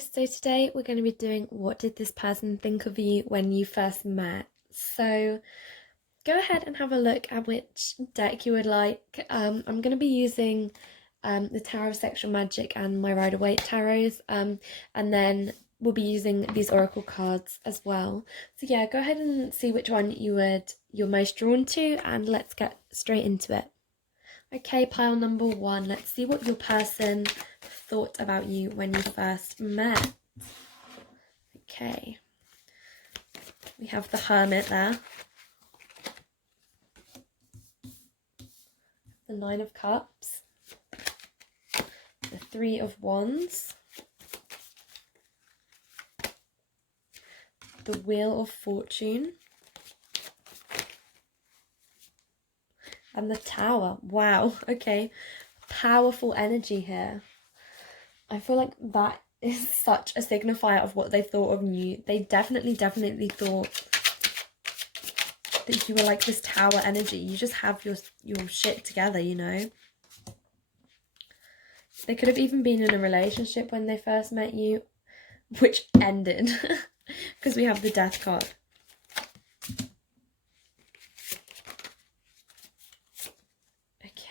guys, so today we're going to be doing what did this person think of you when you first met. So go ahead and have a look at which deck you would like. I'm going to be using the Tarot of Sexual Magic and my Rider-Waite tarots, and then we'll be using these oracle cards as well. So yeah, go ahead and see which one you're most drawn to, and let's get straight into it. Okay, pile number one. Let's see what your person thought about you when you first met. Okay. We have the Hermit there. The Nine of Cups. The Three of Wands. The Wheel of Fortune. And the Tower. Wow, okay. Powerful energy here. I feel like that is such a signifier of what they thought of you. They definitely thought that you were like this tower energy. You just have your shit together, you know. They could have even been in a relationship when they first met you, which ended because we have the Death card.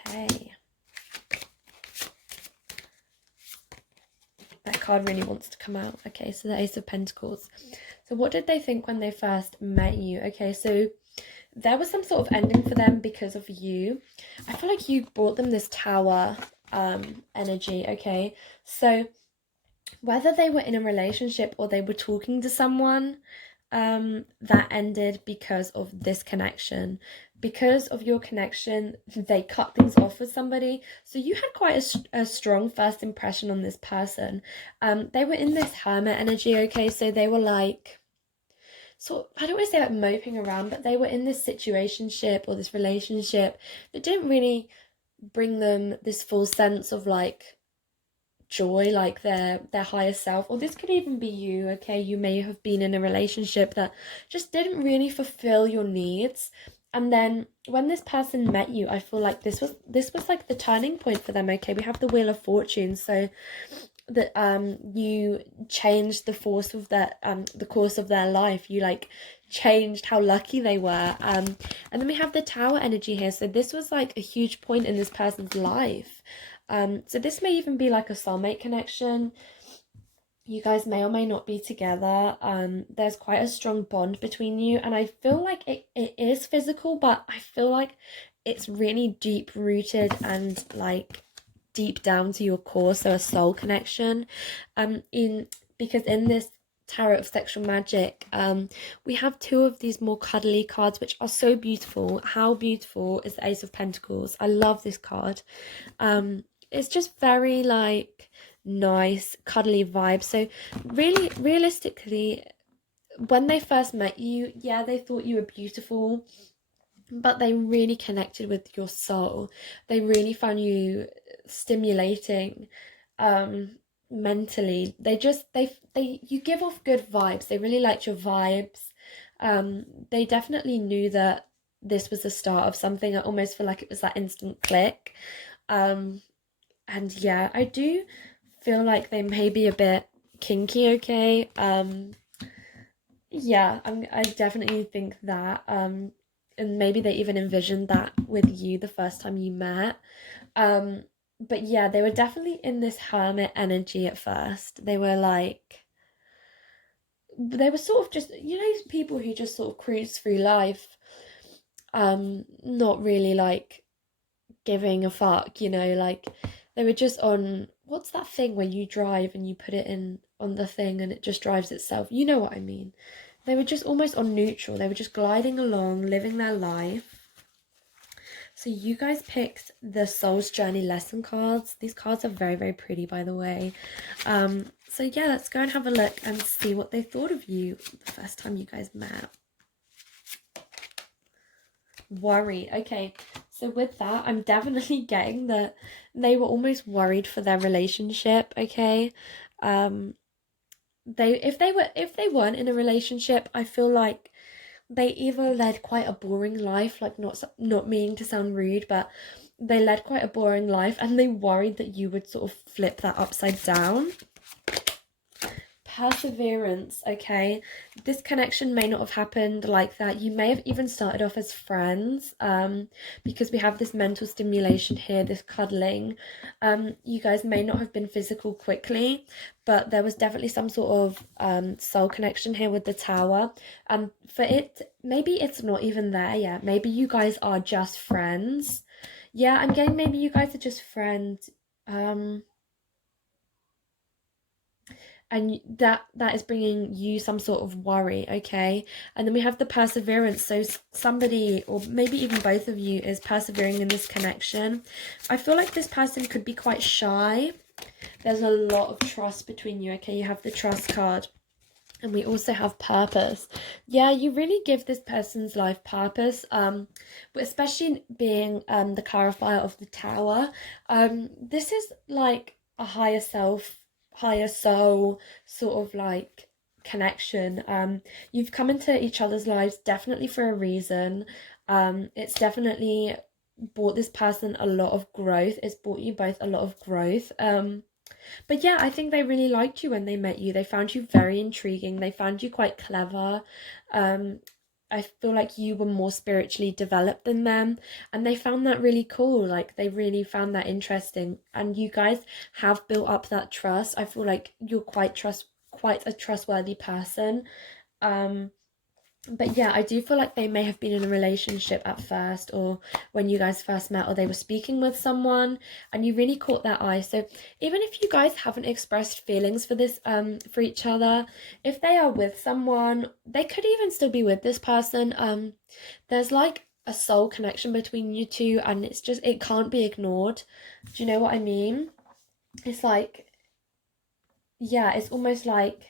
Okay. That card really wants to come out. Okay, so the Ace of Pentacles. So what did they think when they first met you? Okay, so there was some sort of ending for them because of you. I feel like you brought them this tower energy, okay? So whether they were in a relationship or they were talking to someone, that ended because of this connection. Because of your connection, they cut things off with somebody. So you had quite a strong first impression on this person. They were in this Hermit energy, okay? So they were like, so I don't want to say like moping around, but they were in this situationship or this relationship that didn't really bring them this full sense of like joy, like their higher self. Or this could even be you, okay? You may have been in a relationship that just didn't really fulfill your needs, and then when this person met you, I feel like this was like the turning point for them. Okay, we have the Wheel of Fortune, so that you changed the force of the course of their life. You like changed how lucky they were, and then we have the Tower energy here. So this was like a huge point in this person's life. So this may even be like a soulmate connection. You guys may or may not be together. There's quite a strong bond between you, and I feel like it is physical, but I feel like it's really deep rooted and like deep down to your core, so a soul connection. Because in this Tarot of Sexual Magic, we have two of these more cuddly cards, which are so beautiful. How beautiful is the Ace of Pentacles? I love this card. It's just very like nice cuddly vibe. So really realistically, when they first met you, yeah, they thought you were beautiful, but they really connected with your soul. They really found you stimulating mentally. You give off good vibes. They really liked your vibes. They definitely knew that this was the start of something. I almost feel like it was that instant click. And yeah, I do feel like they may be a bit kinky, okay? Yeah, I definitely think that. And maybe they even envisioned that with you the first time you met. But yeah, they were definitely in this Hermit energy at first. They were sort of just, you know, people who just sort of cruise through life, not really like giving a fuck, you know, like they were just on, what's that thing where you drive and you put it in on the thing and it just drives itself, you know what I mean. They were just almost on neutral. They were just gliding along, living their life. So you guys picked the Soul's Journey lesson cards. These cards are very pretty, by the way. So yeah, let's go and have a look and see what they thought of you the first time you guys met. Worry. Okay, so with that, I'm definitely getting that they were almost worried for their relationship, okay? If they weren't in a relationship, I feel like they either led quite a boring life, like not meaning to sound rude, but they led quite a boring life, and they worried that you would sort of flip that upside down. perseverance, okay? This connection may not have happened like that. You may have even started off as friends, because we have this mental stimulation here, this cuddling. You guys may not have been physical quickly, but there was definitely some sort of soul connection here with the tower. And for it, maybe it's not even there yet. Maybe you guys are just friends. Yeah, I'm getting maybe you guys are just friends. And that is bringing you some sort of worry, okay? And then we have the perseverance. So somebody, or maybe even both of you, is persevering in this connection. I feel like this person could be quite shy. There's a lot of trust between you, okay? You have the trust card. And we also have purpose. Yeah, you really give this person's life purpose, but especially being the clarifier of the tower. This is like a higher self, higher soul sort of like connection. You've come into each other's lives definitely for a reason. It's definitely brought this person a lot of growth. It's brought you both a lot of growth. But yeah, I think they really liked you when they met you. They found you very intriguing. They found you quite clever. Um, I feel like you were more spiritually developed than them, and they found that really cool. Like they really found that interesting, and you guys have built up that trust. I feel like you're quite a trustworthy person. Um, but yeah, I do feel like they may have been in a relationship at first, or when you guys first met, or they were speaking with someone and you really caught their eye. So even if you guys haven't expressed feelings for this for each other, if they are with someone, they could even still be with this person. There's like a soul connection between you two, and it's just, it can't be ignored. Do you know what I mean? It's like, yeah, it's almost like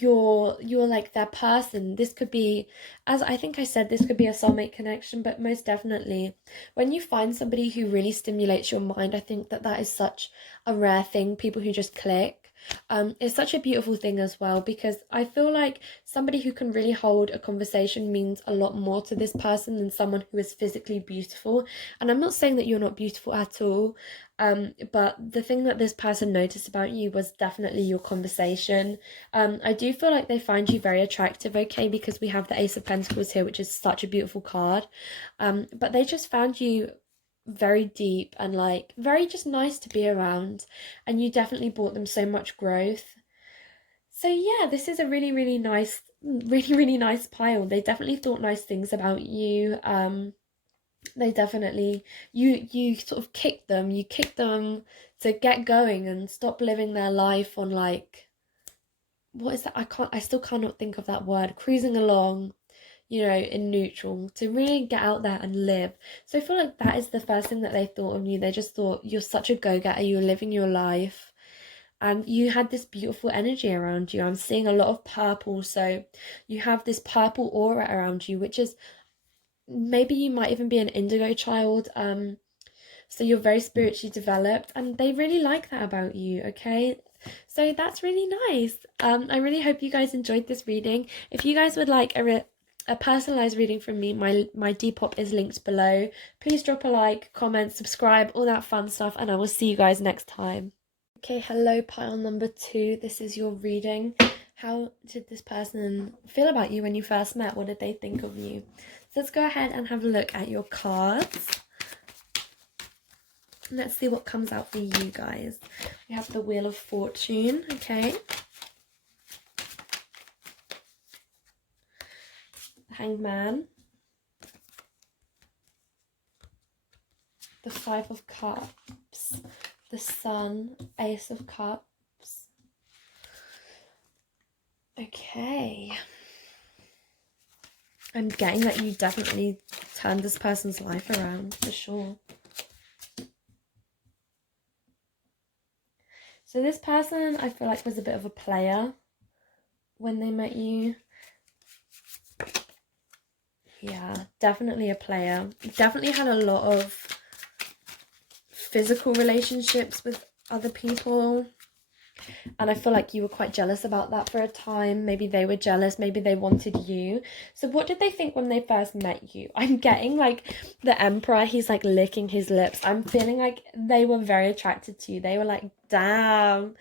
you're like that person. This could be, as I think I said, this could be a soulmate connection, but most definitely when you find somebody who really stimulates your mind, I think that that is such a rare thing. People who just click, it's such a beautiful thing as well, because I feel like somebody who can really hold a conversation means a lot more to this person than someone who is physically beautiful. And I'm not saying that you're not beautiful at all, but the thing that this person noticed about you was definitely your conversation. I do feel like they find you very attractive, okay, because we have the Ace of Pentacles here, which is such a beautiful card. But they just found you very deep and like very just nice to be around, and you definitely brought them so much growth. So yeah, this is a really nice, really nice pile. They definitely thought nice things about you. They definitely, you sort of you kicked them to get going and stop living their life on like, what is that? I still cannot think of that word. Cruising along, you know, in neutral, to really get out there and live. So I feel like that is the first thing that they thought of you. They just thought you're such a go-getter, you're living your life, and you had this beautiful energy around you. I'm seeing a lot of purple, so you have this purple aura around you, which is, maybe you might even be an indigo child. So you're very spiritually developed, and they really like that about you, okay? So that's really nice. I really hope you guys enjoyed this reading. If you guys would like a personalized reading from me, my Depop is linked below. Please drop a like, comment, subscribe, all that fun stuff, and I will see you guys next time. Okay, hello pile number 2. This is your reading. How did this person feel about you when you first met? What did they think of you? So let's go ahead and have a look at your cards. Let's see what comes out for you guys. We have the Wheel of Fortune, okay. Hanged Man. The Five of Cups. The Sun. Ace of Cups. Okay. I'm getting that you definitely turned this person's life around, for sure. So this person, I feel like, was a bit of a player when they met you. Yeah, definitely a player. Definitely had a lot of physical relationships with other people. And I feel like you were quite jealous about that for a time. Maybe they were jealous. Maybe they wanted you. So what did they think when they first met you? I'm getting like the Emperor. He's like licking his lips. I'm feeling like they were very attracted to you. They were like, damn.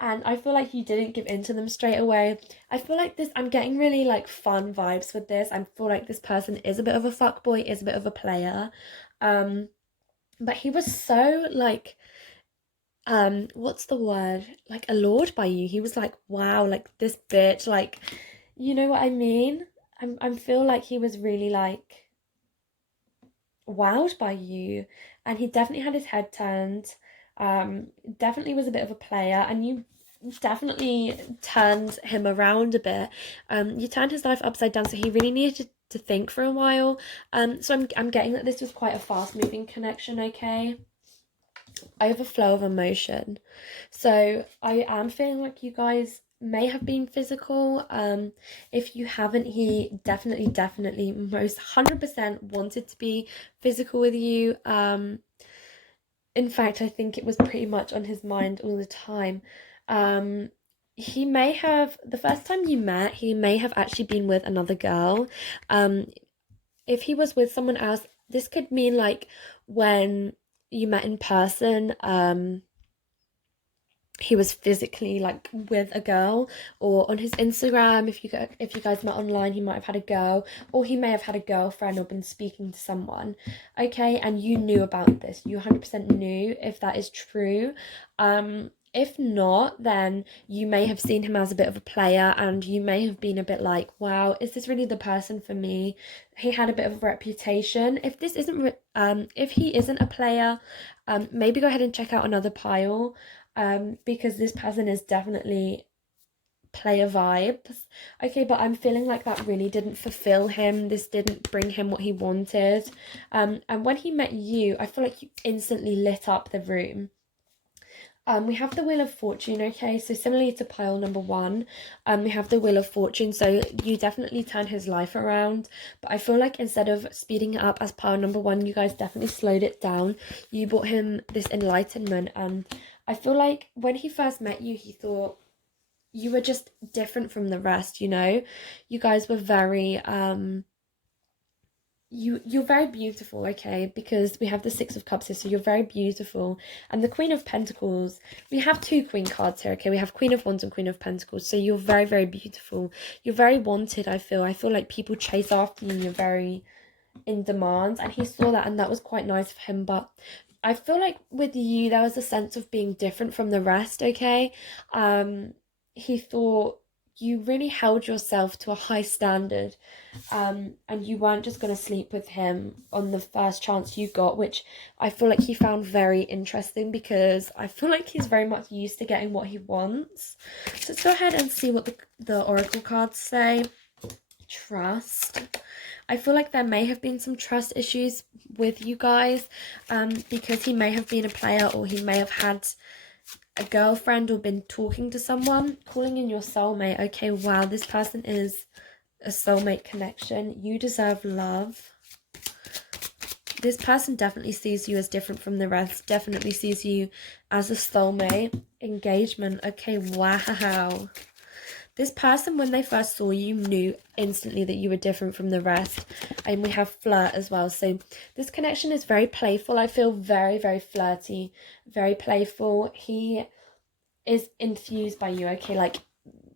and I feel like you didn't give in to them straight away. I feel like this, I'm getting really like fun vibes with this. I feel like this person is a bit of a fuckboy, is a bit of a player. But he was so like, what's the word? Like allured by you. He was like, wow, like this bitch, like, you know what I mean? I feel like he was really like wowed by you, and he definitely had his head turned. Definitely was a bit of a player, and you definitely turned him around a bit. You turned his life upside down, so he really needed to think for a while. So I'm getting that this was quite a fast moving connection. Okay, overflow of emotion. So I am feeling like you guys may have been physical. If you haven't, he definitely most 100% wanted to be physical with you. In fact, I think it was pretty much on his mind all the time. He may have, the first time you met, he may have actually been with another girl. If he was with someone else, this could mean like when you met in person, he was physically like with a girl, or on his Instagram, if you guys met online, he might have had a girl, or he may have had a girlfriend or been speaking to someone. Okay, and you knew about this. You 100% knew if that is true. If not, then you may have seen him as a bit of a player, and you may have been a bit like, wow, is this really the person for me? He had a bit of a reputation. If this isn't if he isn't a player, maybe go ahead and check out another pile, because this person is definitely player vibes. Okay, but I'm feeling like that really didn't fulfill him. This didn't bring him what he wanted. And when he met you, I feel like you instantly lit up the room. We have the Wheel of Fortune, okay? So similarly to pile number one, we have the Wheel of Fortune. So you definitely turned his life around. But I feel like instead of speeding it up as pile number one, you guys definitely slowed it down. You brought him this enlightenment. And I feel like when he first met you, he thought you were just different from the rest, you know? You guys were very, you're very beautiful, okay, because we have the Six of Cups here, so you're very beautiful. And the Queen of Pentacles, we have two Queen cards here, okay? We have Queen of Wands and Queen of Pentacles, so you're very beautiful. You're very wanted. I feel like people chase after you, and you're very in demand, and he saw that, and that was quite nice for him. But I feel like with you there was a sense of being different from the rest, okay? He thought you really held yourself to a high standard, and you weren't just going to sleep with him on the first chance you got, which I feel like he found very interesting, because I feel like he's very much used to getting what he wants. So let's go ahead and see what the oracle cards say. Trust. I feel like there may have been some trust issues with you guys, because he may have been a player, or he may have had a girlfriend, or been talking to someone. Calling in your soulmate. Okay, wow, this person is a soulmate connection. You deserve love. This person definitely sees you as different from the rest, definitely sees you as a soulmate. Engagement. Okay, wow. This person, when they first saw you, knew instantly that you were different from the rest. And we have flirt as well. So this connection is very playful. I feel very flirty, very playful. He is enthused by you, okay? Like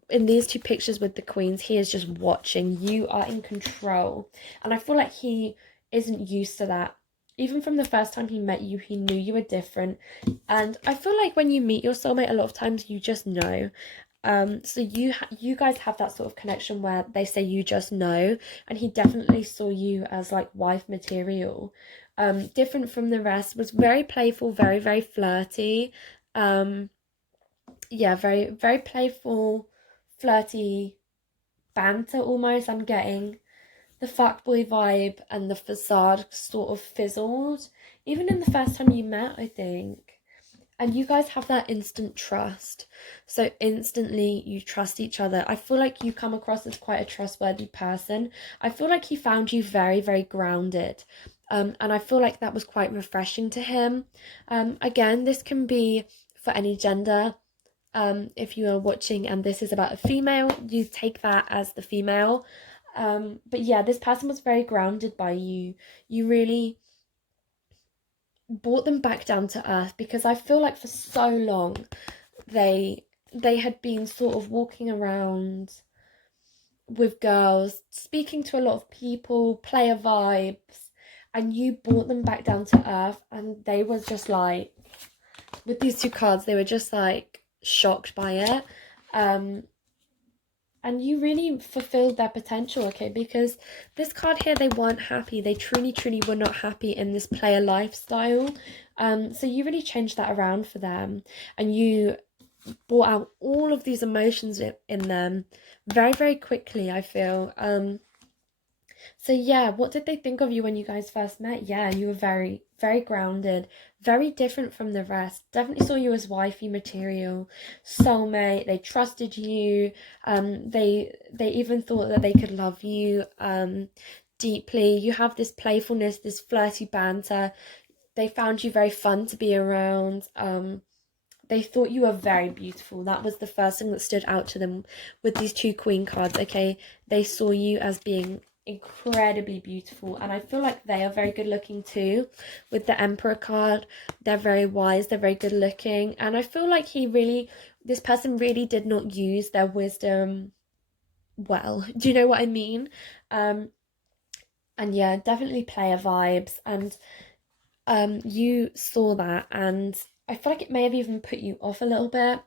in these two pictures with the queens, he is just watching. You are in control. And I feel like he isn't used to that. Even from the first time he met you, he knew you were different. And I feel like when you meet your soulmate, a lot of times you just know. So you guys have that sort of connection where they say you just know, and he definitely saw you as like wife material. Different from the rest, was very playful, very flirty. Yeah, very playful, flirty banter almost. I'm getting the fuckboy vibe, and the facade sort of fizzled even in the first time you met, I think. And you guys have that instant trust. So instantly you trust each other. I feel like you come across as quite a trustworthy person. I feel like he found you very grounded. And I feel like that was quite refreshing to him. Again, this can be for any gender. If you are watching and this is about a female, you take that as the female. But yeah, this person was very grounded by you. You really brought them back down to earth, because I feel like for so long they they had been sort of walking around with girls, speaking to a lot of people, player vibes, and you brought them back down to earth, and they was just like, with these two cards, they were just like shocked by it. And you really fulfilled their potential, okay? Because this card here, they weren't happy. They truly were not happy in this player lifestyle. So you really changed that around for them, and you brought out all of these emotions in them very quickly, I feel. So yeah, what did they think of you when you guys first met? Yeah, you were very grounded, very different from the rest. Definitely saw you as wifey material, soulmate. They trusted you. They even thought that they could love you deeply. You have this playfulness, this flirty banter. They found you very fun to be around. They thought you were very beautiful. That was the first thing that stood out to them with these two queen cards, okay? They saw you as being incredibly beautiful, and I feel like they are very good looking too. With the Emperor card, they're very wise, they're very good looking, and I feel like this person really did not use their wisdom well. Do you know what I mean? And yeah, definitely player vibes, and you saw that, and I feel like it may have even put you off a little bit.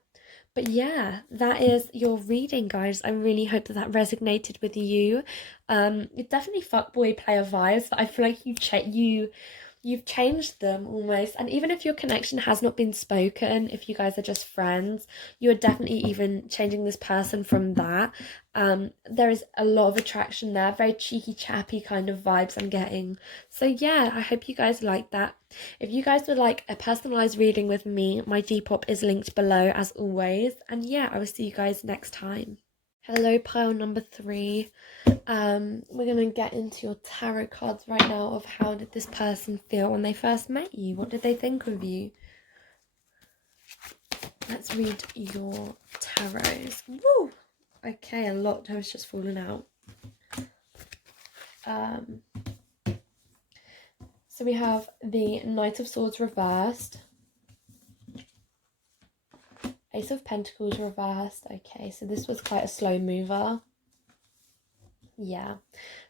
But yeah, that is your reading, guys. I really hope that resonated with you. It's definitely fuckboy player vibes, but I feel like you've changed them almost. And even if your connection has not been spoken, if you guys are just friends, you are definitely even changing this person from that. There is a lot of attraction there, very cheeky chappy kind of vibes I'm getting. So yeah, I hope you guys like that. If you guys would like a personalized reading with me, my Depop is linked below as always. And yeah, I will see you guys next time. Hello, pile number 3. We're gonna get into your tarot cards right now of how did this person feel when they first met you? What did they think of you? Let's read your tarots. Woo! Okay, a lot has just fallen out. So we have the Knight of Swords reversed. Ace of Pentacles reversed. Okay, so this was quite a slow mover. Yeah.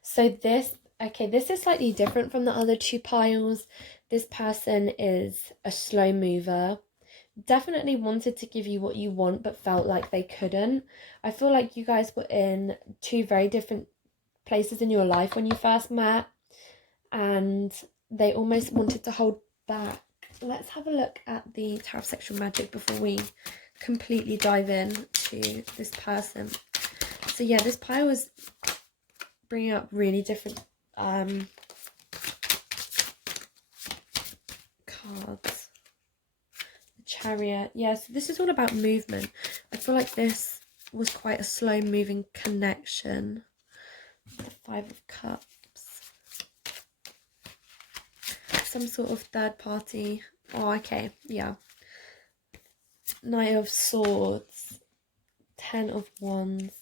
So this is slightly different from the other two piles. This person is a slow mover. Definitely wanted to give you what you want, but felt like they couldn't. I feel like you guys were in two very different places in your life when you first met, and they almost wanted to hold back. Let's have a look at the Tarot of Sexual Magic before we completely dive in to this person. So yeah, this pile was bringing up really different cards. The Chariot. Yeah, so this is all about movement. I feel like this was quite a slow moving connection. The Five of Cups. Some sort of third party. Oh, okay, yeah. Knight of Swords, 10 of Wands,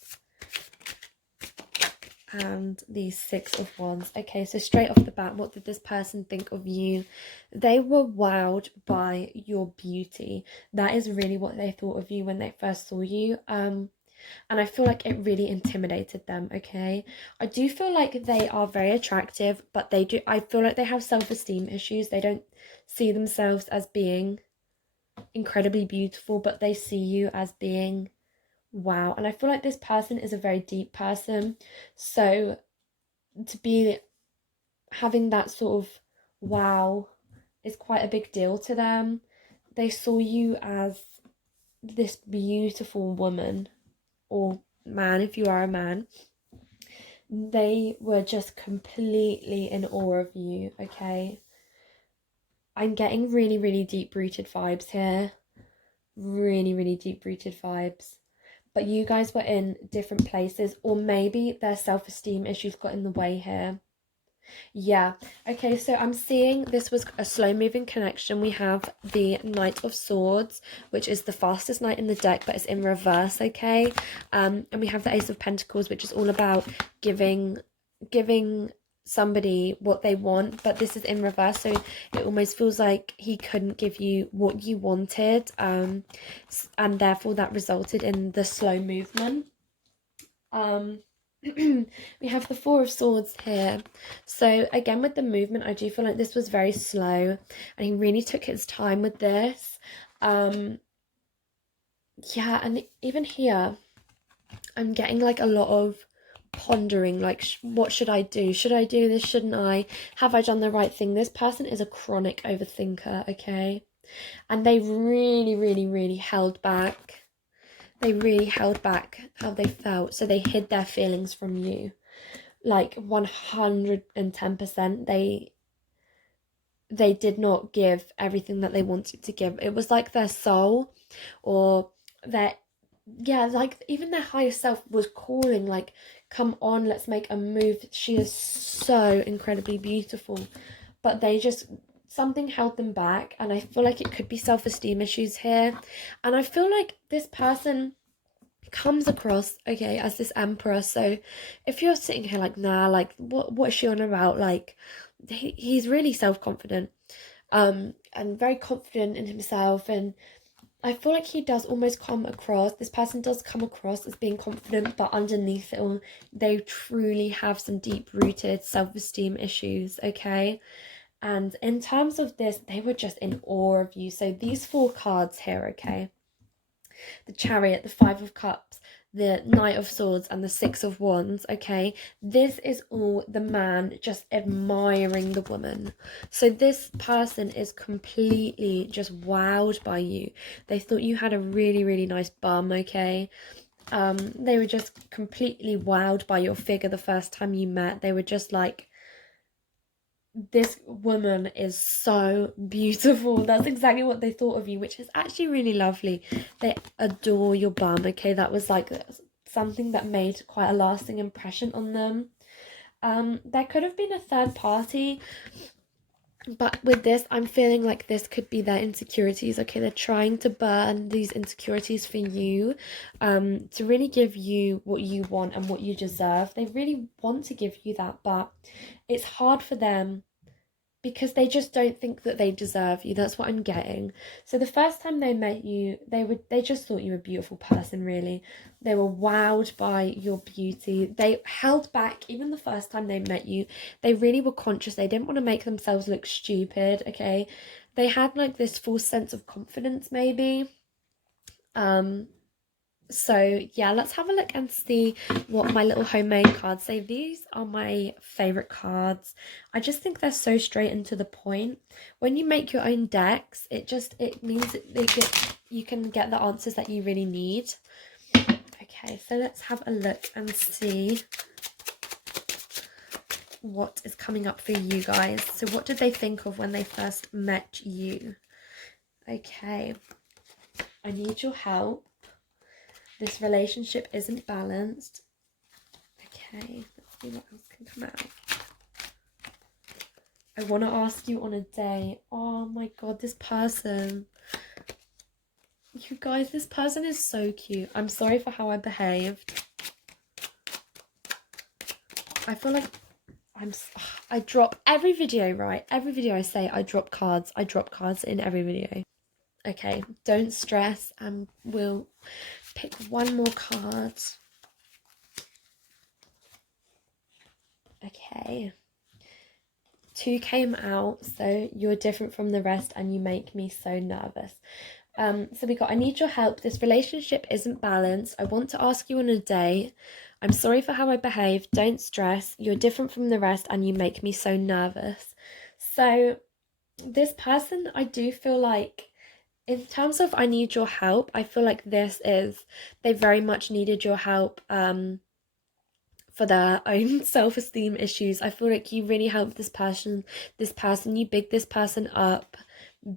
and the 6 of Wands. Okay, so straight off the bat, what did this person think of you? They were wowed by your beauty. That is really what they thought of you when they first saw you. And I feel like it really intimidated them, okay? I do feel like they are very attractive, but I feel like they have self-esteem issues. They don't see themselves as being incredibly beautiful, but they see you as being wow. And I feel like this person is a very deep person, so to be having that sort of wow is quite a big deal to them. They saw you as this beautiful woman, or man if you are a man. They were just completely in awe of you, okay? I'm getting really deep-rooted vibes here. Really deep-rooted vibes. But you guys were in different places, or maybe their self-esteem issues got in the way here. Yeah, okay, so I'm seeing this was a slow-moving connection. We have the Knight of Swords, which is the fastest knight in the deck, but it's in reverse, okay? And we have the Ace of Pentacles, which is all about giving somebody what they want, but this is in reverse, so it almost feels like he couldn't give you what you wanted, and therefore that resulted in the slow movement. We have the Four of Swords here. So again, with the movement, I do feel like this was very slow, and he really took his time with this. Yeah, and even here I'm getting like a lot of pondering, like what should I do? Should I do this? Shouldn't I? Have I done the right thing? This person is a chronic overthinker, okay? And they really held back. They really held back how they felt, so they hid their feelings from you, like 110%. They did not give everything that they wanted to give. It was like their soul, or their, yeah, like even their higher self was calling, like, come on, let's make a move. She is so incredibly beautiful, but they just, something held them back, and I feel like it could be self-esteem issues here. And I feel like this person comes across, okay, as this emperor. So if you're sitting here like, nah, like what is she on about, like he's really self-confident, and very confident in himself, and I feel like he does almost come across, this person does come across as being confident, but underneath it all, they truly have some deep-rooted self-esteem issues, okay? And in terms of this, they were just in awe of you. So these four cards here, okay? The Chariot, the Five of Cups, the Knight of Swords, and the Six of Wands, okay? This is all the man just admiring the woman. So this person is completely just wowed by you. They thought you had a really nice bum, okay? They were just completely wowed by your figure the first time you met. They were just like, this woman is so beautiful. That's exactly what they thought of you, which is actually really lovely. They adore your bum, okay? That was like something that made quite a lasting impression on them. There could have been a third party, but with this, I'm feeling like this could be their insecurities, okay? They're trying to burn these insecurities for you, to really give you what you want and what you deserve. They really want to give you that, but it's hard for them because they just don't think that they deserve you. That's what I'm getting. So the first time they met you, they just thought you were a beautiful person, really. They were wowed by your beauty. They held back even the first time they met you. They really were conscious. They didn't want to make themselves look stupid, okay? They had like this false sense of confidence, maybe. So yeah, let's have a look and see what my little homemade cards say. These are my favorite cards. I just think they're so straight and to the point. When you make your own decks, it means you can get the answers that you really need. Okay, so let's have a look and see what is coming up for you guys. So what did they think of when they first met you? Okay, I need your help. This relationship isn't balanced. Okay, let's see what else can come out. I want to ask you on a day. Oh my god, this person. You guys, this person is so cute. I'm sorry for how I behaved. I feel like I drop every video, right? Every video I say I drop cards. I drop cards in every video. Okay, don't stress, and we'll pick one more card. Okay. 2 came out, so you're different from the rest and you make me so nervous. So we got, I need your help. This relationship isn't balanced. I want to ask you on a date. I'm sorry for how I behaved. Don't stress. You're different from the rest and you make me so nervous. So this person, I do feel like, in terms of I need your help, I feel like they very much needed your help for their own self-esteem issues. I feel like you really helped this person, you bigged this person up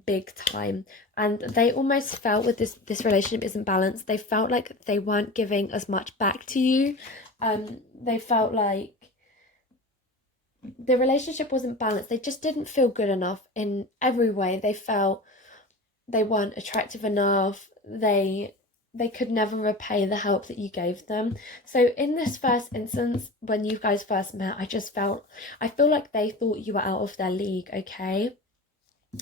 big time, and they almost felt with this relationship isn't balanced, they felt like they weren't giving as much back to you. They felt like the relationship wasn't balanced. They just didn't feel good enough in every way. They felt they weren't attractive enough. They they could never repay the help that you gave them. So in this first instance, when you guys first met, I feel like they thought you were out of their league, okay?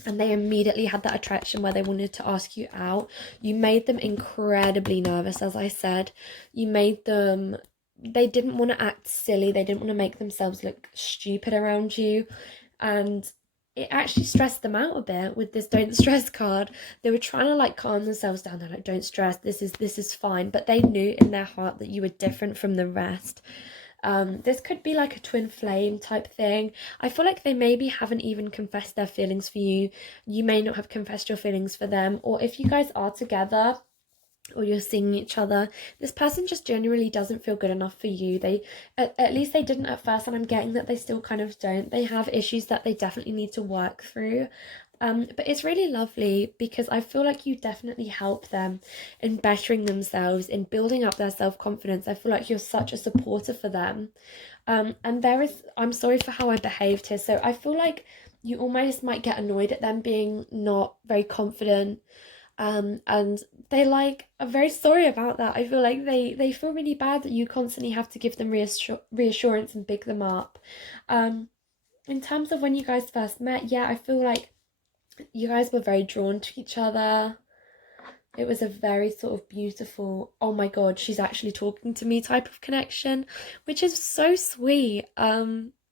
And they immediately had that attraction where they wanted to ask you out. You made them incredibly nervous, as I said. You made them, they didn't want to act silly, they didn't want to make themselves look stupid around you, and it actually stressed them out a bit with this don't stress card. They were trying to like calm themselves down. They're like, don't stress, this is fine, but they knew in their heart that you were different from the rest. This could be like a twin flame type thing. I feel like they maybe haven't even confessed their feelings for you. You may not have confessed your feelings for them, or if you guys are together or you're seeing each other, this person just genuinely doesn't feel good enough for you. They at least they didn't at first, and I'm getting that they still kind of don't. They have issues that they definitely need to work through. But it's really lovely because I feel like you definitely help them in bettering themselves, in building up their self-confidence. I feel like you're such a supporter for them. And I'm sorry for how I behaved here. So I feel like you almost might get annoyed at them being not very confident. And they like are very sorry about that. I feel like they feel really bad that you constantly have to give them reassurance and big them up. In terms of when you guys first met, yeah, I feel like you guys were very drawn to each other. It was a very sort of beautiful, oh my god, she's actually talking to me type of connection, which is so sweet.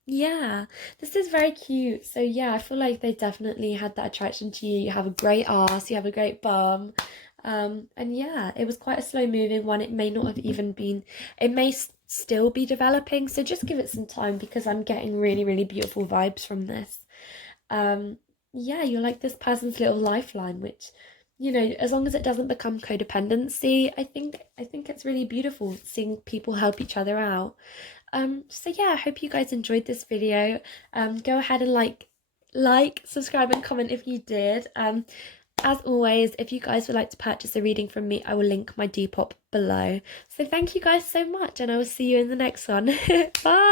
Yeah, this is very cute. So yeah, I feel like they definitely had that attraction to you. You have a great ass, you have a great bum. And yeah, it was quite a slow moving one. It may not have even been, it may still be developing, so just give it some time because I'm getting really, really beautiful vibes from this. Yeah, you're like this person's little lifeline, which, you know, as long as it doesn't become codependency, I think it's really beautiful seeing people help each other out. So yeah, I hope you guys enjoyed this video. Go ahead and like, subscribe and comment if you did. As always, if you guys would like to purchase a reading from me, I will link my Depop below. So thank you guys so much, and I will see you in the next one. Bye!